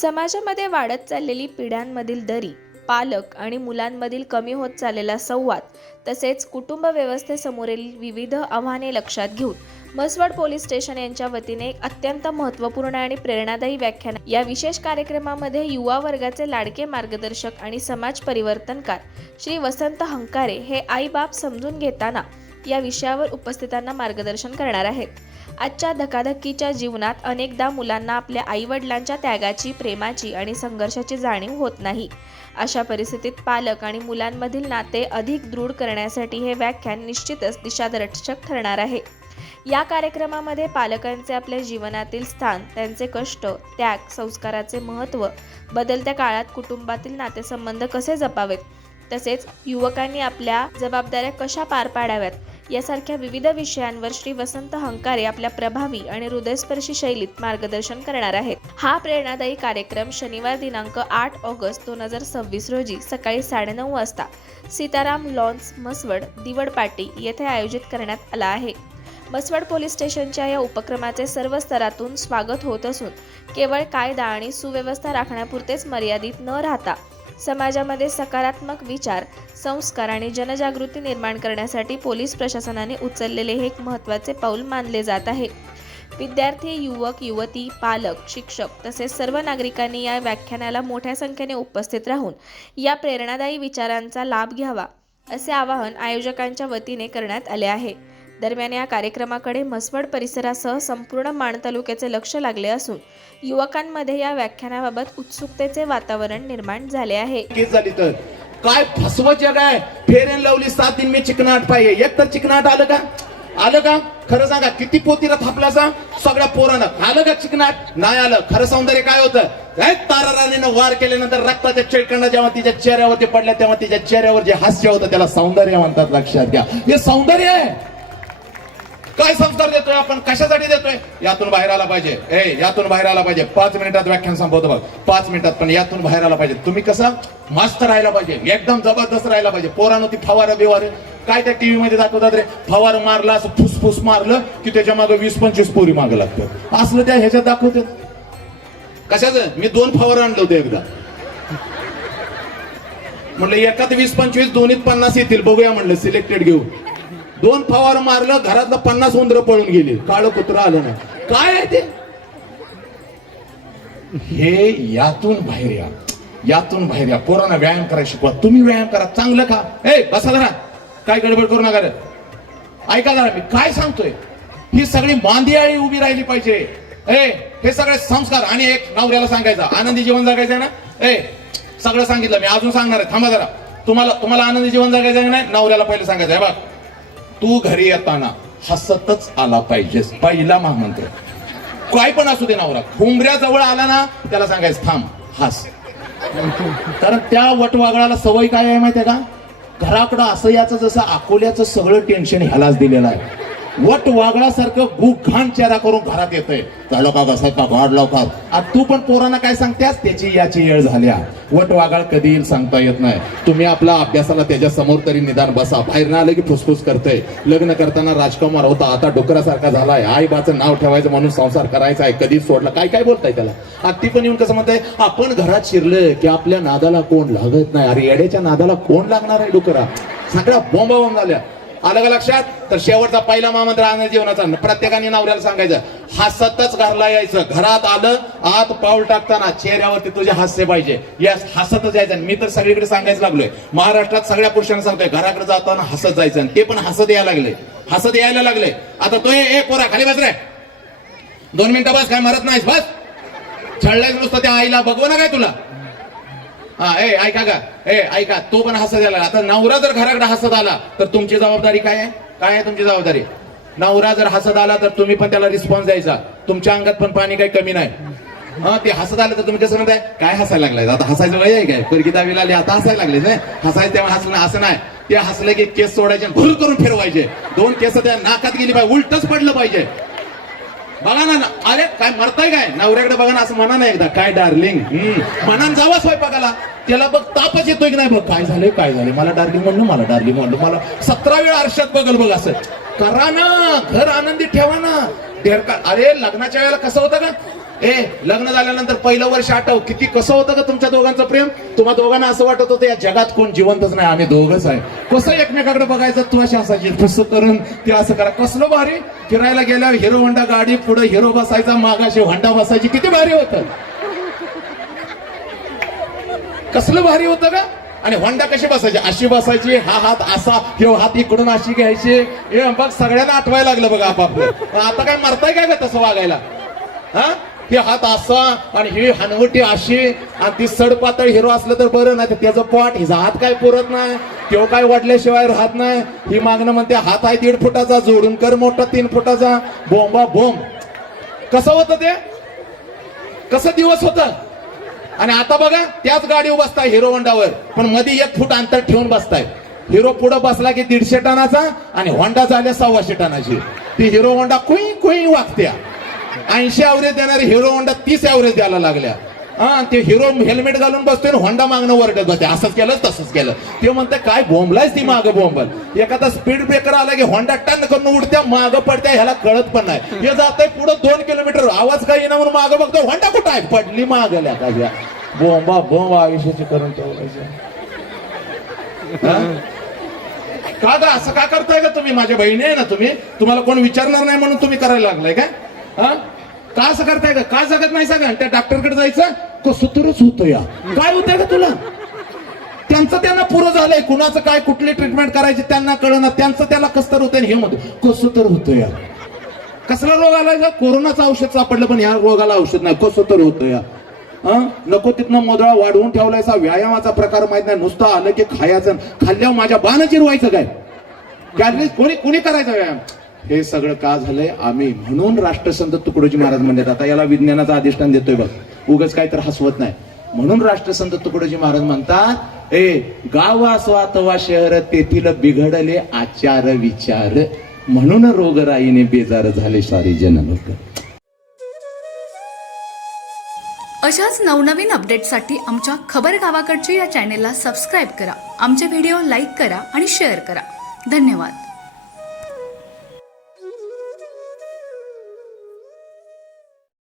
समाजामध्ये वाढत चाललेली पिढ्यांमधील दरी, पालक आणि मुलांमधील कमी होत चाललेला संवाद, तसेच कुटुंब व्यवस्थेसमोरील विविध आव्हाने लक्षात घेऊन म्हसवड पोलीस स्टेशन यांच्या वतीने एक अत्यंत महत्त्वपूर्ण आणि प्रेरणादायी व्याख्यान या विशेष कार्यक्रमामध्ये युवा वर्गाचे लाडके मार्गदर्शक आणि समाज परिवर्तनकार श्री वसंत हंकारे हे आई बाप समजून घेताना या विषयावर उपस्थितांना मार्गदर्शन करणार आहेत। आजच्या धकाधकीच्या जीवनात अनेकदा मुलांना आपल्या आईवडिलांच्या त्यागाची, प्रेमाची आणि संघर्षाची जाणीव होत नाही। अशा परिस्थितीत पालक आणि मुलांमधील नाते अधिक दृढ करण्यासाठी हे व्याख्यान निश्चितच दिशादर्शक ठरणार आहे। या कार्यक्रमामध्ये पालकांचे आपल्या जीवनातील स्थान, त्यांचे कष्ट, त्याग, संस्काराचे महत्त्व, बदलत्या काळात कुटुंबातील नातेसंबंध कसे जपावेत, तसेच युवकांनी आपल्या जबाबदाऱ्या कशा पार पाडाव्यात यासारख्या विविध विषयांवर श्री वसंत हंकारे आपल्या प्रभावी आणि हृदयस्पर्शी शैलीत मार्गदर्शन करणार आहेत। हा प्रेरणादायी कार्यक्रम शनिवार दिनांक 8 ऑगस्ट 2026 रोजी सकाळी 9:30 वाजता सीताराम लॉन्स, म्हसवड, दिवडपाटी येथे आयोजित करण्यात आला आहे। म्हसवड पोलीस स्टेशनच्या या उपक्रमाचे सर्व स्तरातून स्वागत होत असून केवळ कायदा आणि सुव्यवस्था राखण्यापुरतेच मर्यादित न राहता समाजामध्ये सकारात्मक विचार, संस्कार आणि जनजागृती निर्माण करण्यासाठी पोलीस प्रशासनाने उचललेले हे एक महत्त्वाचे पाऊल मानले जात आहे। विद्यार्थी, युवक, युवती, पालक, शिक्षक तसेच सर्व नागरिकांनी या व्याख्यानाला मोठ्या संख्येने उपस्थित राहून या प्रेरणादायी विचारांचा लाभ घ्यावा असे आवाहन आयोजकांच्या वतीने करण्यात आले आहे। दरम्यान या कार्यक्रमाकडे म्हसवड परिसरासह संपूर्ण माण तालुक्याचे लक्ष लागले असून युवकांमध्ये या व्याख्यानाबाबत उत्सुकतेचे वातावरण निर्माण झाले आहे। काय फसवं जग आहे। फेर अँड लवली 7 दिन मी चिकनाट पाहिजे, एक तर चिकनाट आलं का खरं सांगा, किती पोतीला थापलासा सगळ्या पोरानं आलं का चिकनाट? नाही आलं। खरं सौंदर्य काय होतं? तारा राणीनं वार केल्यानंतर रक्ताच्या चिळकणं जेव्हा तिच्या चेहऱ्यावरती पडल्या तेव्हा तिच्या चेहऱ्यावर जे हास्य होतं त्याला सौंदर्य म्हणतात। लक्षात घ्या, हे सौंदर्य आहे। काय संस्कार देतोय आपण, कशासाठी देतोय? यातून बाहेर आला पाहिजे। यातून बाहेर आला पाहिजे। 5 मिनिटात व्याख्यान संपवतो बघ, 5 मिनिटात, पण यातून बाहेर आला पाहिजे। तुम्ही कसं मस्त राहायला पाहिजे, एकदम जबरदस्त राहायला पाहिजे। पोरांनो ती फवारा बिवार काय त्या टीव्ही मध्ये दाखवतात रे, फवार मारला असं फुसफुस मारलं की त्याच्या मागे 20-25 पोरी मागे लागतात, असलं त्या ह्याच्यात दाखवतात। कशाचं? मी 2 फवार आणलं होतं एकदा, म्हणलं एकात 20-25, दोन्हीत 50 येतील, बघूया म्हणलं, सिलेक्टेड घेऊ। 2 फवार मारलं, घरातलं 50 उंदरं पळून गेली, काळं कुत्रं आलं नाही। काय आहे ते? हे यातून बाहेर या, यातून बाहेर या। पोरांना व्यायाम करायला शिकवा, तुम्ही व्यायाम करा, चांगलं खा। बसा जरा, काय गडबड करू नका रे। ऐका जरा, मी काय सांगतोय, ही सगळी मांदियाळी उभी राहिली पाहिजे। हे सगळे संस्कार। आणि एक नवऱ्याला सांगायचं, आनंदी जीवन जगायचं ना। सगळं सांगितलं मी, अजून सांगणार आहे, थांबा जरा। तुम्हाला आनंदी जीवन जगायचं नाही, नवऱ्याला पहिले सांगायचं आहे, बघ, तू घरी येताना हसतच आला पाहिजेस, पहिला महामंत्र। काय पण असू दे, नवरा खुंबऱ्या जवळ आला ना त्याला सांगायचं, थांब, हस। कारण त्या वटवागळाला सवय काय आहे माहितीये का? घराकडं असं याचं जसं अकोल्याचं सगळं टेन्शन ह्यालाच दिलेलं आहे। वट वागळासारखं गुघाण चेहरा करून घरात येतोय, त्याला का बसाय का वाढ लावतात। तू पण पोरांना काय सांगतेस? त्याची याची येळ झाल्या। वट वागाळ कधी येईल सांगता येत नाही। तुम्ही आपला अभ्यासाला त्याच्या समोर तरी निदान बसा। बाहेर ना आलं की फुसफुस करतय। लग्न करताना राजकुमार होता, आता डुकरासारखा झालाय। आई बाचं नाव ठेवायचं म्हणून संसार करायचा आहे, कधी सोडला, काय काय बोलताय त्याला? ती पण येऊन कसं म्हणताय, आपण घरात शिरलं की आपल्या नादाला कोण लागत नाही। अरे येड्याच्या नादाला कोण लागणार आहे? डुकरा सगळ्या बोंबाबोंब झाल्या। आलं का लक्षात? तर शेवटचा पहिला महामंत्र आनंद जीवनाचा, प्रत्येकाने नवऱ्याला सांगायचं, हसतच घरला यायचं। घरात आलं, आत पाऊल टाकताना चेहऱ्यावरती तुझे हास्य पाहिजे, यस, हसतच जायचं। मी तर सगळीकडे सांगायचं लागलोय, महाराष्ट्रात सगळ्या पुरुषांना सांगतोय, घराकडे जाताना हसत जायचं। ते पण हसत यायला लागले। आता तो पोरा खाली बस रे, 2 मिनिटं बस, काय मरत नाहीस, बस। छळलायच नुसतं त्या आईला, बघू ना काय तुला? ऐका का, ऐका, तो पण हसत आला। आता नवरा जर घराकडे हसत आला तर तुमची जबाबदारी काय आहे? काय आहे तुमची जबाबदारी? नवरा जर हसत आला तर तुम्ही पण त्याला रिस्पॉन्स द्यायचा। तुमच्या अंगात पण पाणी काही कमी नाही। ते हसत आलं तर तुम्ही कसं म्हणताय, काय हसायला लागलाय? आता हसायचं वय आहे काय? पोरगी दावीला आली, आता हसायला लागले नाही? हसायचं तेव्हा हसलं, असं नाही। ते हसलं की केस सोडायचे, भूर करून फिरवायचे। 2 केस त्या नाकात गेली पाहिजे, उलटच पडलं पाहिजे। बघा ना, अरे काय मरताय काय? नवऱ्याकडे बघा ना, असं म्हणा ना एकदा, काय डार्लिंग, मनान जावा स्वयंपाकाला। त्याला बघ तापच येतोय की नाही, बघ काय झालंय, काय झालंय, मला डार्लिंग म्हणलं, मला डार्लिंग म्हणलं, मला 17 वेळा आरशात बघल बघ। असं करा ना, घर आनंदी ठेवा ना। अरे लग्नाच्या वेळेला कसं होतं का, लग्न झाल्यानंतर पहिलं वर्ष आठव, किती कसं होतं का तुमच्या दोघांचं प्रेम. तुम्हा दोघांना असं वाटत होतं या जगात कोण जिवंतच नाही, आम्ही दोघंच आहे. कसं एकमेकाकडे बघायचं, तू अशी असायची तसं करून ते असं करा. कसलं भारी. फिरायला गेल्यावर हिरो होंडा गाडी, पुढे हिरो बसायचा, मागाशी होंडा बसायची, किती भारी होतं. कसलं भारी होतं का. आणि होंडा कशी बसायची, अशी बसायची, हा हात असा, हे हात इकडून अशी घ्यायची. हे बघ सगळ्यांना आठवायला लागलं बघा आपापलं. आता काय मरताय काय का तसं वागायला. हा हे हात असा आणि ही हनवटी अशी, आणि ती सडपातळ हिरो असलं तर बरं, नाही तर त्याचं पोट, हिचा हात काय पुरत नाही, तो काय वाढल्याशिवाय राहत नाही. ही मागणं म्हणते हात आहे 1.5 फुटाचा, जोडून कर मोठा 3 फुटाचा, बोंबा बोंब. कसं होतं ते, कसं दिवस होतं. आणि आता बघा त्याच गाडी बसताय हिरो होंडावर, पण मध्ये 1 फूट अंतर ठेवून बसताय. हिरो पुढे बसला की 150 टनाचा आणि होंडा झाल्या 125 टनाची. ती हिरो होंडा कुई कुई वागत्या. 80 ॲव्हरेज देणारे हिरो होंडा 30 ॲव्हरेज द्यायला लागल्या. हा ते हिरो हेल्मेट घालून बसतोय, होंडा मागणं वरडत बसते, असंच केलं तसंच केलं. ते म्हणते काय बोंबलायच ती मागं बोंबल. एखादा स्पीड ब्रेकर आला की होंडा टन करून उडत्या, मागं पडत्या, ह्याला कळत पण नाही. हे जातंय पुढे 2 किलोमीटर, आवाज काही ना म्हणून मागं बघतो, होंडा कुठं आहे, पडली मागल्या का बोंबा बोंब आयुष्याची करून ठेवायचं. का ग असं का करताय का तुम्ही. माझ्या बहिणी आहे ना तुम्ही, तुम्हाला कोण विचारणार नाही म्हणून तुम्ही करायला लागलाय काय. हा का असं करताय का जगत नाही सांगा. त्या डॉक्टरकडे जायचं, कसं तरच होतं या, काय होतंय का तुला. त्यांचं त्यांना पुरं झालंय, कुणाचं काय कुठली ट्रीटमेंट करायची त्यांना कळणार, त्यांचं त्याला कसं तर होतंय. हे म्हणतो कसं तर होतं या. कसला रोग आलाय का, कोरोनाचं औषध सापडलं पण या रोगाला औषध नाही, कसं तर होतं या. नको तिथनं मोदळा वाढवून ठेवलायचा, व्यायामाचा प्रकार माहित नाही, नुसतं आलं की खायचं, खाल्ल्यावर माझ्या बाण जिरवायचं काय, कोणी कोणी करायचं व्यायाम. हे सगळं का झालंय, आम्ही. म्हणून राष्ट्रसंत तुकडोजी महाराज म्हणतात, आता याला विज्ञानाचा अधिष्ठान देतोय बघ, उगाच काय तर हसवत नाही. म्हणून राष्ट्रसंत तुकडोजी महाराज म्हणतात, गाव असो अथवा शहर, तेथील बिघडले आचार विचार, म्हणून रोगराईने बेजार झाले सारी जनलोक. अशाच नवनवीन अपडेटसाठी आमच्या खबर गावाकडची या चॅनेलला सबस्क्राईब करा. आमचे व्हिडिओ लाईक करा आणि शेअर करा. धन्यवाद.